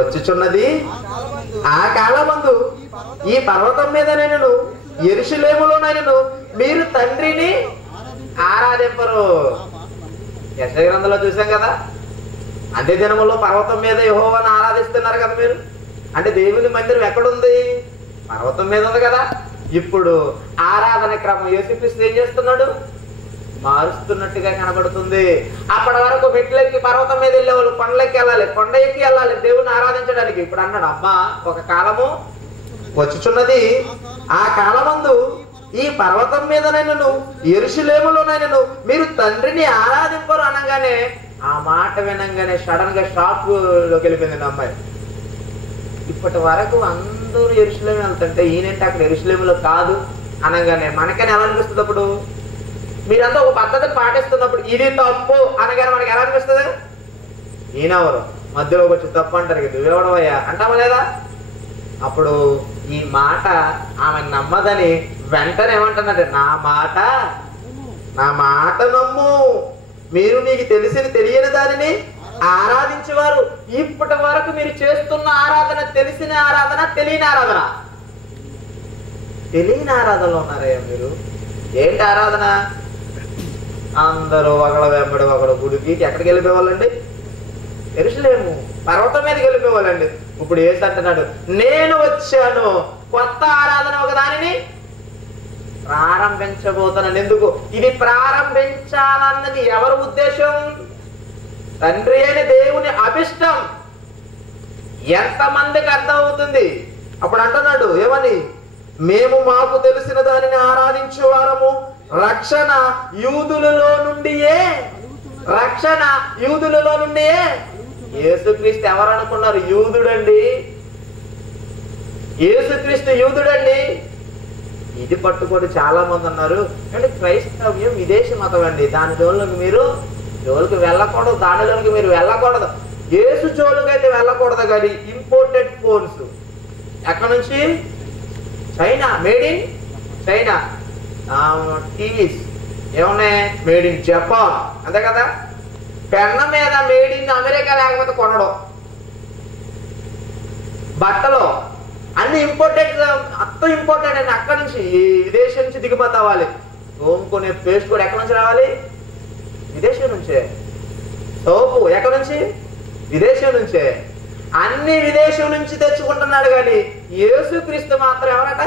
వచ్చుచున్నది ఆ కాలమందు ఈ పర్వతం మీద నేను యెరూషలేములోనైనను మీరు తండ్రిని ఆరాధింపరు. యెషయా గ్రంథంలో చూసాం కదా, అదే దినములో పర్వతం మీద యెహోవాను ఆరాధిస్తున్నారు కదా మీరు. అంటే దేవుని మందిరం ఎక్కడుంది? పర్వతం మీద ఉంది కదా. ఇప్పుడు ఆరాధన క్రమం యేసుక్రీస్తు ఏం చేస్తున్నాడు? మారుస్తున్నట్టుగా కనబడుతుంది. అప్పటి వరకు మెట్లెక్కి పర్వతం మీద వెళ్ళేవాళ్ళు, కొండలెక్కి వెళ్ళాలి, కొండ ఎక్కి వెళ్ళాలి దేవుని ఆరాధించడానికి. ఇప్పుడు అన్నాడు, అమ్మా ఒక కాలము వచ్చుచున్నది, ఆ కాలమందు ఈ పర్వతం మీదనైనను యెరూషలేములోనైనను మీరు తండ్రిని ఆరాధింపరు అనగానే, ఆ మాట వినంగానే సడన్ గా షాక్ లోకి వెళ్ళిపోయింది అమ్మాయి. ఇప్పటి వరకు అందరూ యెరూషలేము వెళ్తుంటే ఈయనంటే అక్కడ యెరూషలేములో కాదు అనగానే మనకైనా ఎలా అనిపిస్తుంది? అప్పుడు మీరంతా ఒక పద్ధతిని పాటిస్తున్నప్పుడు ఇది తప్పు అనగానే మనకి ఎలా అనిపిస్తుంది? ఈయనెవరు మధ్యలోకి వచ్చి తప్పు అంటారు కదా, నువ్వెవడవయ్యా అంటామా లేదా? అప్పుడు ఈ మాట ఆమె నమ్మదని వెంటనే ఏమంటున్నాడు, నా మాట నమ్ము, మీరు నీకు తెలియని దానిని ఆరాధించేవారు. ఇప్పటి వరకు మీరు చేస్తున్న ఆరాధన తెలిసిన ఆరాధన, తెలియని ఆరాధనలో ఉన్నారయ్యా మీరు. ఏంటి ఆరాధన? అందరూ ఒకళ్ళ వెంబడి ఒకడు గుడికి ఎక్కడికి వెళ్ళిపోవాలండి? యెరూషలేము పర్వతం మీదకి వెళ్ళిపోవాలండి. ఇప్పుడు యేసు అంటున్నాడు, నేను వచ్చాను కొత్త ఆరాధన ఒక దానిని ప్రారంభించబోతున్నాను. ఎందుకు? ఇది ప్రారంభించాలన్నది ఎవరి ఉద్దేశం? తండ్రి అయిన దేవుని అభిష్టం. ఎంతమందికి అర్థం అవుతుంది? అప్పుడు అంటున్నాడు ఏమని, మేము మాకు తెలిసిన దానిని ఆరాధించేవారము, రక్షణ యూదులలో నుండియే. యేసుక్రీస్తు ఎవరు అనుకున్నారు? యూదుడండి. యేసుక్రీస్తు యూదుడండి. ఇది పట్టుకొని చాలా మంది అన్నారు అంటే క్రైస్తవ్యం విదేశీ మతం అండి, దాని జోలికి వెళ్ళకూడదు, దానిలోనికి మీరు వెళ్ళకూడదు. యేసు జోలికి అయితే వెళ్ళకూడదు, కానీ ఇంపోర్టెడ్ ఫోన్స్ ఎక్కడి నుంచి? China, made in China. TVs ఏమున్నాయి? మేడ్ ఇన్ జపాన్, అంతే కదా. పెన్న మీద మేడ్ ఇన్ అమెరికా లేకపోతే కొనడం. బట్టలు అన్ని ఇంపోర్టెడ్, అంత ఇంపోర్టెడ్ అండి. అక్కడి నుంచి విదేశం నుంచి దిగుమతి అవ్వాలి. తోముకునే పేస్ట్ కూడా ఎక్కడి నుంచి రావాలి? విదేశం నుంచే. సోపు ఎక్కడి నుంచి? విదేశం నుంచే. అన్ని విదేశం నుంచి తెచ్చుకుంటున్నాడు, కానీ యేసుక్రీస్తు మాత్రం ఎవరట?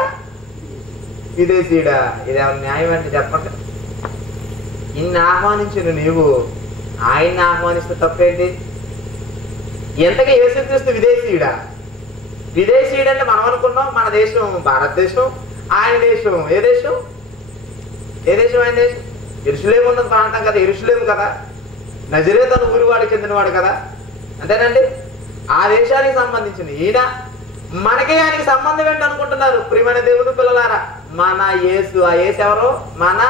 విదేశీయుడా? ఇది న్యాయం అంటే చెప్పండి. ఇన్ని ఆహ్వానించిన నీవు ఆయన్ని ఆహ్వానిస్తే తప్పేంటి? ఎంతగా యేసుక్రీస్తు విదేశీయుడా? విదేశీయుడు అంటే మనం అనుకున్నాం మన దేశం భారతదేశం, ఆయన దేశం ఏ దేశం? ఆయన దేశం యెరూషలేము ఉన్న ప్రాంతం కదా, యెరూషలేము కదా, నజరేతు అను ఊరివాడికి చెందినవాడు కదా, అంతేనండి. ఆ దేశానికి సంబంధించిన ఈయన. మనకే ఆయనకి సంబంధం ఏంటి అనుకుంటున్నారు? ప్రియమైన దేవుని పిల్లలారా, మన యేసు. ఆ యేసు ఎవరు? మన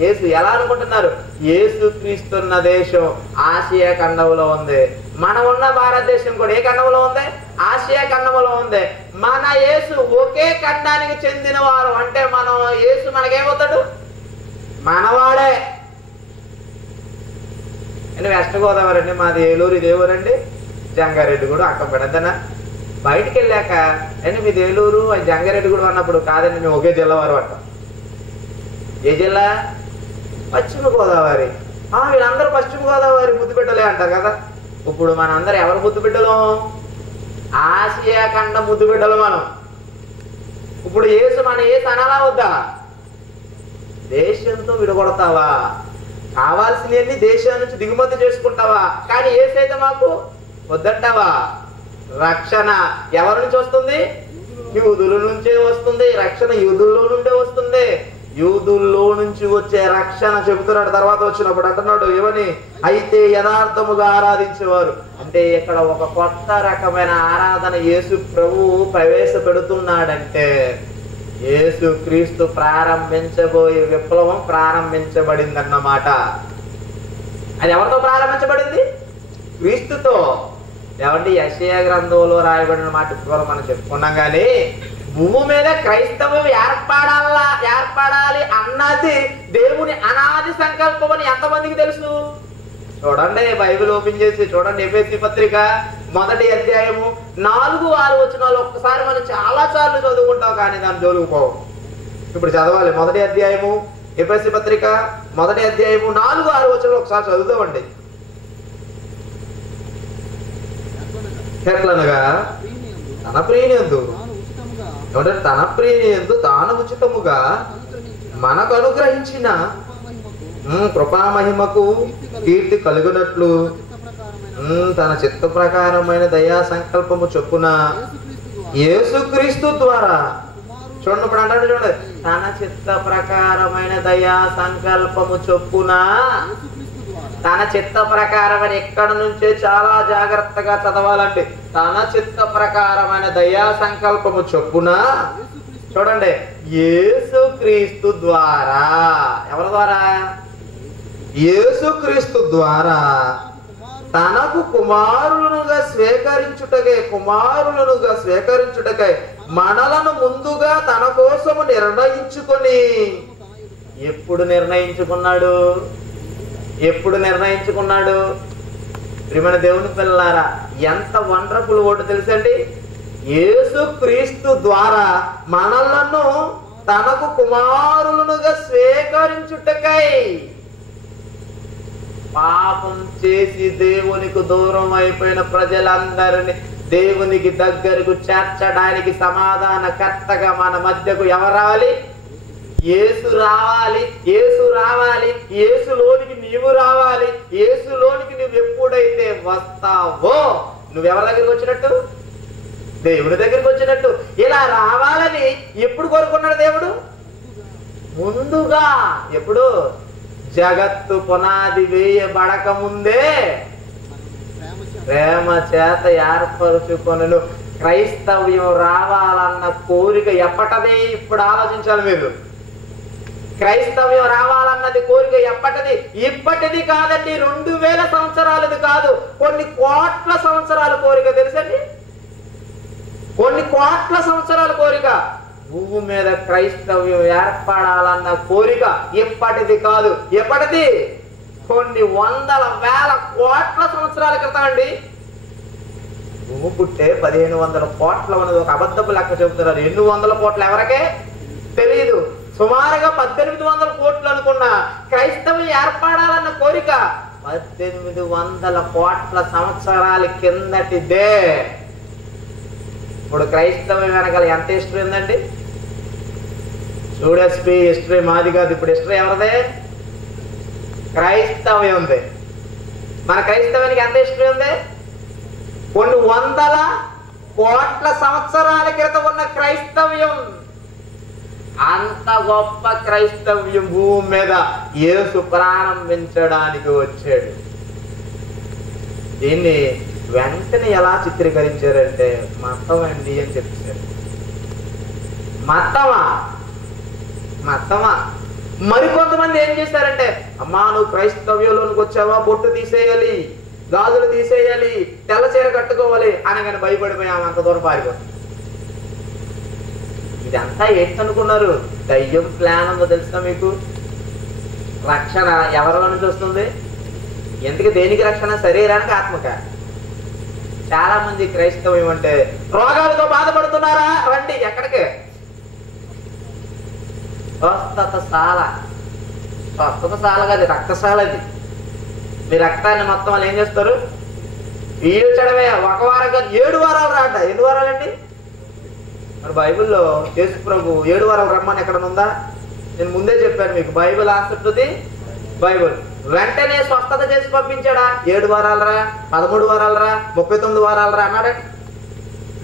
యేసు. ఎలా అనుకుంటున్నారు? యేసు క్రీస్తున్న దేశం ఆసియా ఖండంలో ఉంది. మనం ఉన్న భారతదేశం కూడా ఏ ఖండంలో ఉంది? ఆసియా ఖండంలో ఉంది. మన యేసు ఒకే ఖండానికి చెందిన వారు. అంటే మనం యేసు మనకేమవుతాడు? మనవాడే. అండి వెస్ట్ గోదావరి అండి, మాది ఏలూరు. ఇది ఎవరండి? జంగారెడ్డి కూడా అక్క పెడతానా. బయటికి వెళ్ళాక అండి మీది ఏలూరు, జంగారెడ్డి కూడా అన్నప్పుడు కాదండి మేము ఒకే జిల్లా వారు అంటాం. ఏ జిల్లా? పశ్చిమ గోదావరి. వీళ్ళందరూ పశ్చిమ గోదావరి ముద్దుబిడ్డలే అంటారు కదా. ఇప్పుడు మనందరూ ఎవరు ముద్దుబిడ్డలు? ఆసియా ఖండ ముద్దుబిడ్డలు మనం. ఇప్పుడు మన యేసు అనాలా వద్దా? దేశంతో విడగొడతావా? కావాల్సినవన్నీ దేశం నుంచి దిగుమతి చేసుకుంటావా? కానీ యేసైతే మాకు వద్దంటావా? రక్షణ ఎవరి నుంచి వస్తుంది? యూదుల నుంచే వస్తుంది. రక్షణ యూదుల్లో నుండే వస్తుంది. యూదుల్లో నుంచి వచ్చే రక్షణ చెబుతున్నాడు. తర్వాత వచ్చినప్పుడు అంటున్నాడు ఏమని, అయితే యథార్థముగా ఆరాధించేవారు. అంటే ఇక్కడ ఒక కొత్త రకమైన ఆరాధన యేసు ప్రభువు ప్రవేశపెడుతున్నాడంటే, యేసు క్రీస్తు ప్రారంభించబోయే విప్లవం ప్రారంభించబడిందన్నమాట. అది ఎవరితో ప్రారంభించబడింది? క్రీస్తుతో. ఏమంటే యెషయా గ్రంథంలో రాయబడిన మాట ఇప్పుడు మనం చెప్పుకున్నాం, కానీ భూమి మీద క్రైస్తవం ఏర్పడాలి అన్నది దేవుని అనాది సంకల్పం అని ఎంతమందికి తెలుసు? చూడండి, బైబిల్ ఓపెన్ చేసి చూడండి, ఎఫెసీ పత్రిక మొదటి అధ్యాయము 4-6 వచనాలు ఒక్కసారి మనం చాలా సార్లు చదువుకుంటాం, కానీ దాన్ని జోలుకుపోవు. ఇప్పుడు చదవాలి. మొదటి అధ్యాయము ఎఫెసీ పత్రిక మొదటి అధ్యాయము 4-6 వచనాలు ఒకసారి చదువుతామండి. ఎట్లనగా తన ప్రియనియందు ఏమంటారు? తన ప్రియనియందు తాను ఉచితముగా మనకు అనుగ్రహించిన కృపామహిమకు కీర్తి కలుగునట్లు తన చిత్త ప్రకారమైన దయా సంకల్పము చొప్పున యేసుక్రీస్తు ద్వారా, చూడండి ఇప్పుడు అంటాడు, చూడండి, తన చిత్త ప్రకారమైన దయా సంకల్పము చొప్పున. తన చిత్త ప్రకారమైన ఎక్కడ నుంచే చాలా జాగ్రత్తగా చదవాలండి. తన చిత్త ప్రకారమైన దయా సంకల్పము చొప్పున, చూడండి, యేసుక్రీస్తు ద్వారా. ఎవరి ద్వారా? యేసుక్రీస్తు ద్వారా తనకు కుమారులుగా స్వీకరించుటకై మనలను ముందుగా తన కోసము నిర్ణయించుకొని. ఎప్పుడు నిర్ణయించుకున్నాడు? ప్రియమైన దేవుని పిల్లలారా, ఎంత వండర్ఫుల్ వర్డ్ తెలుసండి. యేసుక్రీస్తు ద్వారా మనలను తనకు కుమారులుగా స్వీకరించుటకై. పాపం చేసి దేవునికి దూరం అయిపోయిన ప్రజలందరినీ దేవునికి దగ్గరకు చేర్చడానికి సమాధానకర్తగా మన మధ్యకు ఎవరు రావాలి? యేసు రావాలి. యేసులోనికి నీవు రావాలి. యేసులోనికి నువ్వు ఎప్పుడైతే వస్తావో నువ్వెవరి దగ్గరికి వచ్చినట్టు? దేవుని దగ్గరికి వచ్చినట్టు. ఇలా రావాలని ఎప్పుడు కోరుకున్నాడు దేవుడు? ముందుగా. ఎప్పుడు? జగత్తు పునాది వేయబడక ముందే ప్రేమ చేత ఏర్పరుచుకొనును. క్రైస్తవ్యం రావాలన్న కోరిక ఎప్పటిది? ఇప్పుడు ఆలోచించాలి మీరు. క్రైస్తవ్యం రావాలన్నది కోరిక ఎప్పటిది? ఇప్పటిది కాదండి. 2000 సంవత్సరాలది కాదు, కొన్ని కోట్ల సంవత్సరాల కోరిక. తెలుసండి? కొన్ని కోట్ల సంవత్సరాల కోరిక. భూమి మీద క్రైస్తవ్యం ఏర్పడాలన్న కోరిక ఎప్పటిది కాదు. ఎప్పటిది? కొన్ని 100,000 కోట్ల సంవత్సరాల క్రితం అండి. భూమి పుట్టే 1500 కోట్ల అనేది ఒక అబద్ధపు లెక్క చెబుతున్నారు. 800 కోట్లు ఎవరికే తెలియదు. సుమారుగా 1800 కోట్లు అనుకున్న క్రైస్తవ్యం ఏర్పడాలన్న కోరిక 1800 కోట్ల సంవత్సరాల కిందటిదే. ఇప్పుడు క్రైస్తవం వెనకాల ఎంత హిస్టరీ ఉందండి? చూడస్పి హిస్టరీ మాది కాదు. ఇప్పుడు హిస్టరీ ఎవరిదే? క్రైస్తవం ఉంది. మన క్రైస్తవానికి ఎంత హిస్టరీ ఉంది? కొన్ని 100 కోట్ల సంవత్సరాల క్రితం ఉన్న క్రైస్తవ్యం. అంత గొప్ప క్రైస్తవ్యం భూమి మీద యేసు ప్రారంభించడానికి వచ్చాడు. దీన్ని వెంటనే ఎలా చిత్రీకరించారంటే మతం అండి అని చెప్పారు. మతమా? మరికొంతమంది ఏం చేశారంటే, అమ్మా నువ్వు క్రైస్తవ్యంలోనికి వచ్చావా, బొట్టు తీసేయాలి, గాజులు తీసేయాలి, తెల్ల చీర కట్టుకోవాలి అనగానే భయపడిపోయాము, అంత దూరం పారిపోయి. ఇదంతా ఏంటనుకున్నారు? దయ్యం ప్లాన్ ఉందో తెలుసా మీకు? రక్షణ ఎవరిలో నుంచి వస్తుంది? ఎందుకు? దేనికి రక్షణ? శరీరానికి, ఆత్మక. చాలా మంది క్రైస్తవం అంటే రోగాలతో బాధపడుతున్నారా? రండి. ఎక్కడికి? స్వస్థతశాల కాదు, రక్తశాల. అది మీ రక్తాన్ని మొత్తం వాళ్ళు ఏం చేస్తారు? పీల్చడమే. 1 వారం కాదు, 7 వారాలు రాట. ఎన్ని వారాలండి? మరి బైబిల్లో యేసు ప్రభు 7 వారాలు రమ్మని ఎక్కడ ఉందా? నేను ముందే చెప్పాను మీకు. Bible answer Bible. వెంటనే స్వస్థత చేసి పంపించాడా? 7 వారాలరా, 13 వారాలరా, 39 వారాలరా అన్నాడా?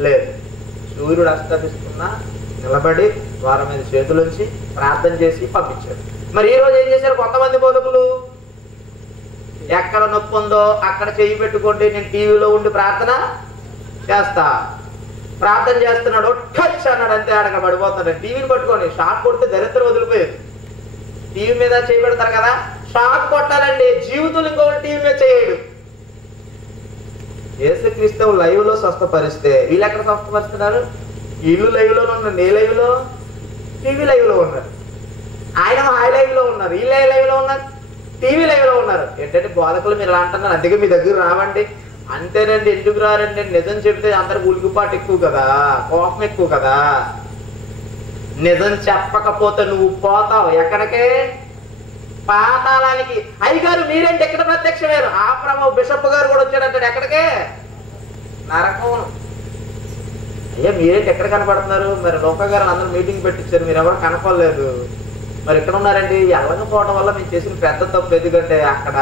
లేదు. సూర్యుడు అస్తమిస్తున్నా నిలబడి వారి మీద చేతులుంచి ప్రార్థన చేసి పంపించాడు. మరి ఈ రోజు ఏం చేశారు కొంతమంది బోధకులు? ఎక్కడ నొప్పి ఉందో అక్కడ చెయ్యి పెట్టుకోండి, నేను టీవీలో ఉండి ప్రార్థన చేస్తున్నాడు, టచ్ అన్నాడు, అంతే ఆడక పడిపోతున్నాడు. టీవీని పట్టుకోండి, షాక్ కొడితే దరిద్రం వదిలిపోయేది. టీవీ మీద చేయి పెడతారు కదా, షాక్ కొట్టాలండి. జీవితంలో ఇంకొకటి టీవీ మీద చేయడు. యేసుక్రీస్తు లైవ్ లో స్వస్థపరిస్తే వీళ్ళు ఎక్కడ స్వస్థపరుస్తున్నారు? వీళ్ళు లైవ్ లో ఉన్నారు, నే లైవ్ లో, టీవీ లైవ్ లో ఉన్నారు. ఆయన హాయ్ లైవ్ లో ఉన్నారు, వీళ్ళు లైవ్ లో ఉన్నారు, టీవీ లైవ్ లో ఉన్నారు. ఏంటంటే బోధకులు మీరు ఎలా అంటున్నారు, అందుకే మీ దగ్గర రావండి. అంతేనండి, ఎందుకు రారండి? నిజం చెప్తే అందరికి ఉలికిపాటు ఎక్కువ కదా, కోపం ఎక్కువ కదా. నిజం చెప్పకపోతే నువ్వు పోతావు ఎక్కడికే? పాతాళానికి. అయ్యగారు మీరేంటి ఎక్కడ ప్రత్యక్షమయ్యారు? ఆ ప్రభు బిషప్ గారు కూడా వచ్చాడంటాడు. ఎక్కడికే? నరకం. అయ్యా మీరేంటి ఎక్కడ కనపడుతున్నారు? మరి లోక గారు అందరూ మీటింగ్ పెట్టించారు, మీరు ఎవరు కనపడలేదు, మరి ఇక్కడ ఉన్నారండి. వెళ్ళకపోవడం వల్ల మేము చేసిన పెద్ద తప్పు. ఎందుకంటే అక్కడ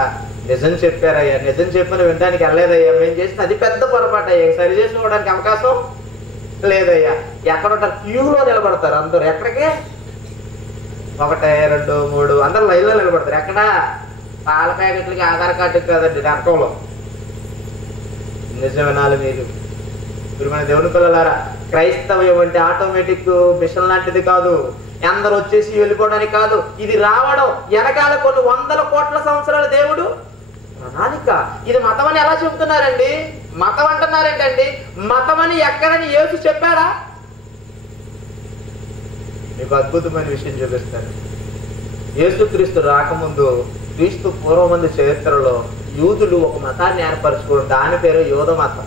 నిజం చెప్పారయ్యా, నిజం చెప్పని వినడానికి వెళ్ళలేదయ్యా, మేము చేసిన అది పెద్ద పొరపాటు అయ్యా, సరి చేసుకోవడానికి అవకాశం లేదయ్యా. ఎక్కడ ఉంటారు? క్యూలో నిలబడతారు అందరూ. ఎక్కడికే? 1, 2, 3 అందరూ లైన్లో నిలబడతారు. ఎక్కడ? పాల ప్యాకెట్లకి ఆధార్ కార్డు కాదండి నరకంలో. నిజం వినాలి మీరు. మన దేవుని పిల్లలారా, క్రైస్తవ్యం అంటే ఆటోమేటిక్ మిషన్ లాంటిది కాదు. అందరూ వచ్చేసి వెళ్ళిపోవడానికి కాదు. ఇది రావడం వెనకాల కొన్ని 100 కోట్ల సంవత్సరాల దేవుడు ప్రణాళిక. ఇది మతం అని ఎలా చెబుతున్నారండి? మతం అంటున్నారేంటండి? మతం అని ఎక్కడని యేసు చెప్పాడా? మీకు అద్భుతమైన విషయం చూపిస్తాను. యేసుక్రీస్తు రాకముందు, క్రీస్తు పూర్వమందు చరిత్రలో యూదులు ఒక మతాన్ని ఏర్పరచుకోవడం, దాని పేరు యోధ మతం.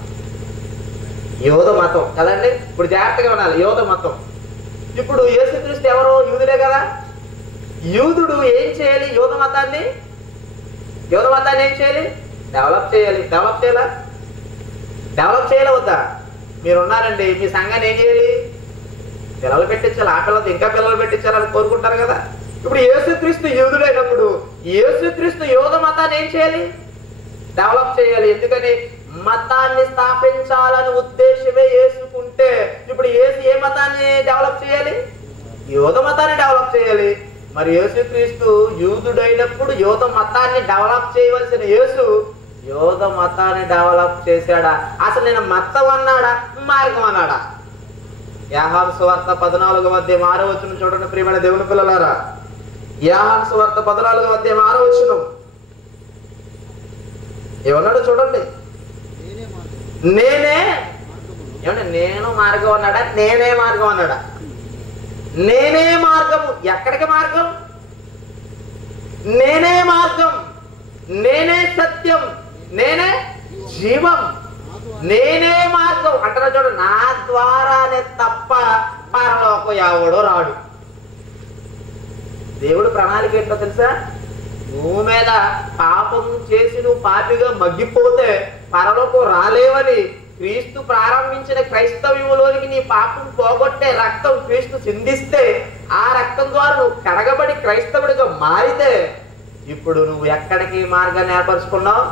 యోధ మతం కదండి. ఇప్పుడు జాగ్రత్తగా ఉండాలి. యోధ మతం. ఇప్పుడు యేసుక్రీస్తు ఎవరు? యూదులే కదా. యూదుడు ఏం చేయాలి? యోధ మతాన్ని ఏం చేయాలి? డెవలప్ చేయాలి. డెవలప్ చేయాలి వద్దా? మీరు ఉన్నారండి, మీ సంఘాన్ని ఏం చేయాలి? పిల్లలు పెట్టించాలి. ఆ పిల్లలతో ఇంకా పిల్లలు పెట్టించాలని కోరుకుంటారు కదా. ఇప్పుడు యేసుక్రీస్తు యూదుడైనప్పుడు యేసుక్రీస్తు యోధ మతాన్ని ఏం చేయాలి? డెవలప్ చేయాలి. ఎందుకని? మతాన్ని స్థాపించాలని ఉద్దేశమే యేసుకుంటే, ఇప్పుడు యేసు ఏ మతాన్ని డెవలప్ చేయాలి? యోధ మతాన్ని డెవలప్ చేయాలి. మరి యేసుక్రీస్తు యూదుడైనప్పుడు యోధ మతాన్ని డెవలప్ చేయవలసిన యేసు యోధ మతాన్ని డెవలప్ చేశాడా? అసలు నేను మతం అన్నాడా, మార్గం అన్నాడా? యోహాను సువార్త 14వ అధ్యాయం 6వ వచనం చూడండి ప్రియమైన దేవుని పిల్లలారా. యోహాను సువార్త 14వ అధ్యాయం 6వ వచనం ఏమన్నాడు చూడండి. నేను మార్గం అన్నాడా? నేనే మార్గం అన్నాడా? నేనే మార్గము. ఎక్కడికి మార్గం? నేనే మార్గం, నేనే సత్యం, నేనే జీవం, నేనే మార్గం అంటారా చూడండి. నా ద్వారానే తప్ప పరలోకం ఎవడో రాడు. దేవుడు ప్రణాళిక ఏంటో తెలుసా? నువ్వు మీద పాపం చేసి నువ్వు పాపిగా మగ్గిపోతే పరలోకం రాలేవని క్రీస్తు ప్రారంభించిన క్రైస్తవ్యంలోనికి నీ పాపం పోగొట్టే రక్తం క్రీస్తు చిందిస్తే, ఆ రక్తం ద్వారా నువ్వు కడగబడి క్రైస్తవుడిగా మారితే, ఇప్పుడు నువ్వు ఎక్కడికి మార్గాన్ని ఏర్పరచుకున్నావు?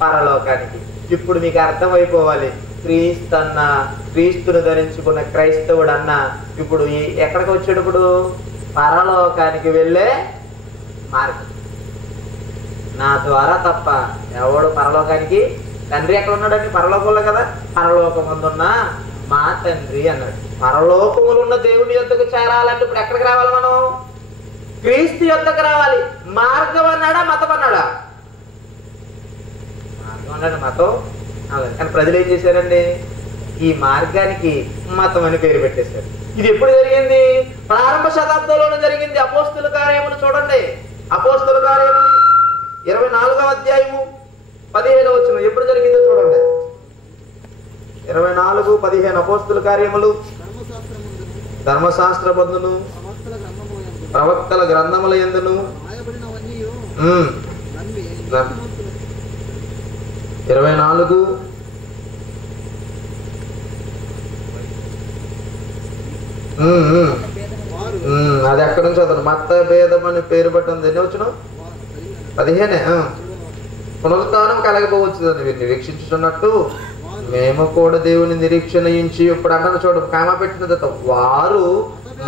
పరలోకానికి. ఇప్పుడు మీకు అర్థమైపోవాలి, క్రీస్తును ధరించుకున్న క్రైస్తవుడు అన్న ఇప్పుడు ఎక్కడికి వచ్చేటప్పుడు పరలోకానికి వెళ్ళే మార్గం. నా ద్వారా తప్ప ఎవడు పరలోకానికి, తండ్రి ఎక్కడ ఉన్నాడని? పరలోకంలో కదా. పరలోకముందున్న మా తండ్రి అన్నాడు. పరలోకములు ఉన్న దేవుని యొద్దకు చేరాలంటే ఇప్పుడు ఎక్కడికి రావాలి మనం? క్రీస్తు యొద్దకు రావాలి. మార్గం అన్నాడా, మతం అన్నాడా? మార్గం అన్నాడు, మతం అలాగే. కానీ ప్రజలు ఏం చేశారండి? ఈ మార్గానికి మతం అని పేరు పెట్టేశారు. ఇది ఎప్పుడు జరిగింది? ప్రారంభ శతాబ్దంలోనే జరిగింది. అపోస్తుల కార్యములు చూడండి. అపోస్తుల కార్యములు 24వ అధ్యాయము 17వ వచనం ఎప్పుడు జరిగిందో చూడండి. 24:15 అపోస్తుల కార్యములు. ధర్మశాస్త్ర బంధును ప్రవక్తల గ్రంథముల యందును 24 అది ఎక్కడి నుంచి చదువు. మత భేదం అని పేరు పట్టింది. ఎన్ని వచ్చిన 15. పునరుత్థానం కలగబోవచ్చుదని వీరిని వీక్షించుతున్నట్టు మేము కూడా దేవుని నిరీక్షణ ఇచ్చి ఇప్పుడు అంటాను చూడ కామ పెట్టిన తర్వాత వారు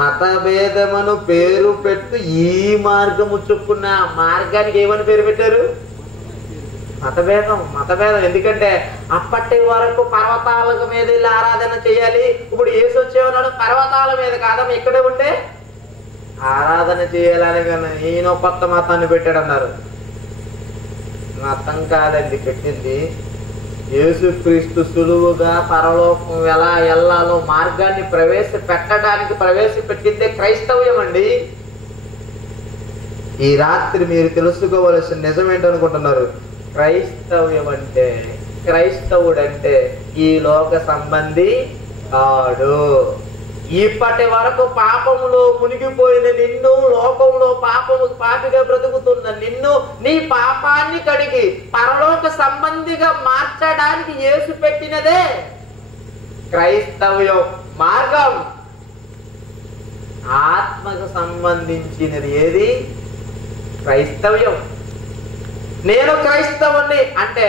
మత భేదమును పేరు పెట్టు ఈ మార్గము చొప్పున మార్గానికి ఏమని పేరు పెట్టారు? మతభేదం. ఎందుకంటే అప్పటి వరకు పర్వతాల మీద వెళ్ళి ఆరాధన చేయాలి. ఇప్పుడు యేసు వచ్చేవన్నాడు పర్వతాల మీద కాదమ్మా, ఇక్కడే ఉంటే ఆరాధన చేయాలని. కానీ ఈయన కొత్త మతాన్ని పెట్టాడు అన్నారు. మతం కాదండి పెట్టింది. యేసుక్రీస్తు సులువుగా పరలోకం ఎలా వెళ్ళాలో మార్గాన్ని ప్రవేశపెట్టిందే క్రైస్తవ్యం అండి. ఈ రాత్రి మీరు తెలుసుకోవలసిన నిజం ఏంటనుకుంటున్నారు? క్రైస్తవ్యం అంటే క్రైస్తవుడంటే ఈ లోక సంబంధి కాడు. ఇప్పటి వరకు పాపములో మునిగిపోయిన నిన్ను, లోకంలో పాపిగా బ్రతుకుతున్న నిన్ను, నీ పాపాన్ని కడిగి పరలోక సంబంధిగా మార్చడానికి యేసు పెట్టినదే క్రైస్తవ్యం మార్గం. ఆత్మకు సంబంధించినది ఏది? క్రైస్తవ్యం. నేను క్రైస్తవుని అంటే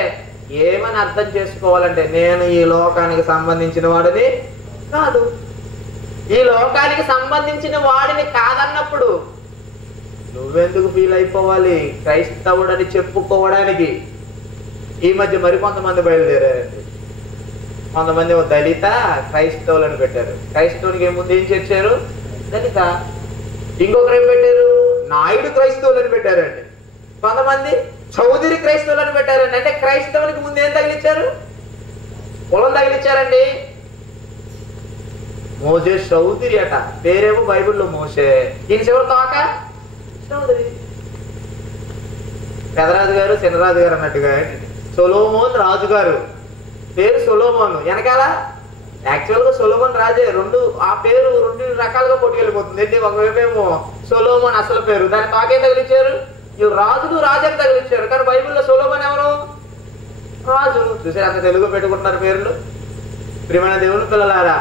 ఏమని అర్థం చేసుకోవాలంటే, నేను ఈ లోకానికి సంబంధించిన వాడిని కాదు. ఈ లోకానికి సంబంధించిన వాడిని కాదన్నప్పుడు నువ్వెందుకు ఫీల్ అయిపోవాలి క్రైస్తవుడని చెప్పుకోవడానికి? ఈ మధ్య మరికొంతమంది బయలుదేరారండి. కొంతమంది దళిత క్రైస్తవులను పెట్టారు. క్రైస్తవునికి ఏముంది, ఏం చేర్చారు? దళిత. ఇంకొకరు ఏం పెట్టారు? నాయుడు క్రైస్తవులను పెట్టారండి. కొంతమంది చౌదరి క్రైస్తవులను పెట్టారండి. అంటే క్రైస్తవునికి ముందు ఏం తగిలిచ్చారు? కులం తగిలిచ్చారండి. మోసే చౌదరి అట, పేరేమో బైబిల్లో మోసే, ఈయన చివరి తోక చౌదరి. పెదరాజు గారు చిన్నరాజు గారు అన్నట్టుగా సొలోమోన్ రాజు గారు, పేరు సొలోమోన్. వెనకాల యాక్చువల్గా సొలోమోన్ రాజే. ఆ పేరు రెండు రకాలుగా కొట్టుకెళ్ళిపోతుంది. ఏంటి, ఒకవైపేమో సొలోమోన్ అసలు పేరు, దాని తోకేం తగిలిచ్చారు? రాజులు రాజని తగిలిచ్చారు. కానీ బైబిల్లో సొలోమోన్ ఎవరు? రాజు. చూసారు, అంత తెలుగు పెట్టుకుంటున్నారు పేర్లు. ప్రియమైన దేవుని పిల్లలారా,